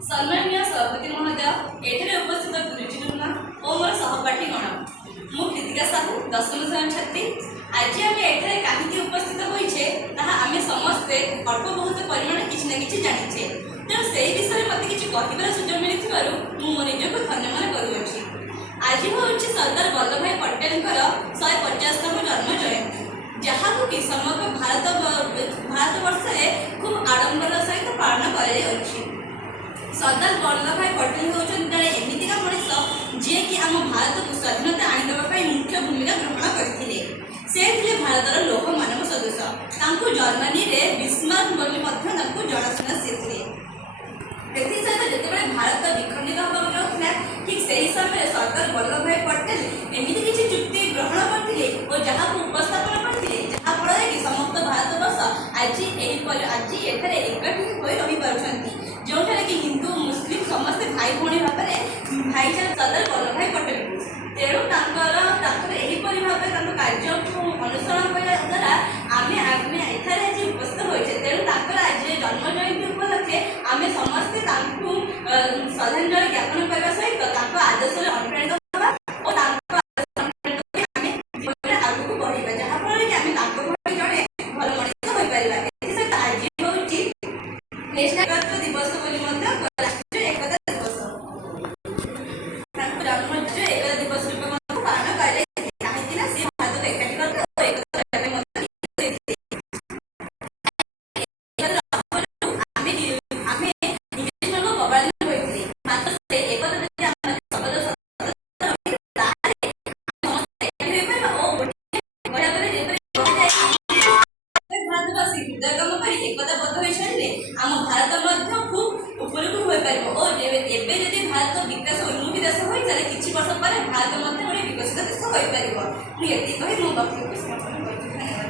सम्माननीय सभापति महोदय, एठारे उपस्थित गुरुजन और मोर सहपाठीगण, मु कृतिका साहू दशम श्रेणी छात्री। आज आम एठारे कहीं उपस्थित होइछे ताहा आमे समस्ते अल्प बहुत परिमाण किछि ना किछि जानिछे। तेणु से विषय मत किछि कहिबार सुजोग मिलिथिबारु मु मो निजको धन्यवाद करूछि। आज होउछि सरदार वल्लभ भाई पटेलଙ୍କର 150तम जन्म जयंती, जहाको कि समग्र भारतवर्ष खूब आडंबर सहित पालन कर। सरदार वल्लभ भाई पटेल होउछन जड़े एमितिका मनीष जे कि आम भारत को स्वाधीनता आनिदेबा मुख्य भूमिका ग्रहण करथिले। से थिले भारतर लोह मानव सदृश। तांको जर्मनी रे बिस्मार्क बोली मध्य तांको जणाशुना से थिले। एथि सहित जेतेबेले भारत विखंडित होबाक जाउथिला ठीक सेही समय सरदार वल्लभ भाई पटेल एमिति किछि चुक्ति ग्रहण करथिले और जहाको उपस्थापन करथिले, जहा फଳରେ कि समस्त भारतवर्ष आज एठारे एकठी होई रहि पारुछंती, जोठारे कि हिंदू मुस्लिम समस्त भाई भौणी भाव में भाईचारा सरदार वल्लभ भाई पटेल। तेणु एहीपरि भाव कार्य को अनुसरण करने द्वारा आम एठारे आज उपस्थित होइछे। तेणु आज जन्म जयंती उपलक्षे आम समस्ते श्रद्धांजलि ज्ञापन करने सहित आदर्श अनुप्राणित और आगू बढ़ा, जहाँफल कि आम जड़े भल मनीष हो पार। आज हूँ नेशनल दिवस राष्ट्रीय एकता दिवस जन्म एकता दिवस रूप पालन कर कहीं भारत एकाठी आम भारत खूब उपरकू हो पार और भारत विकास उन्मुखी देश हो किसी वर्ष पर भारत गोटे विकसित देश हो पार। मुझे मो वक्तव्य समर्थन कर।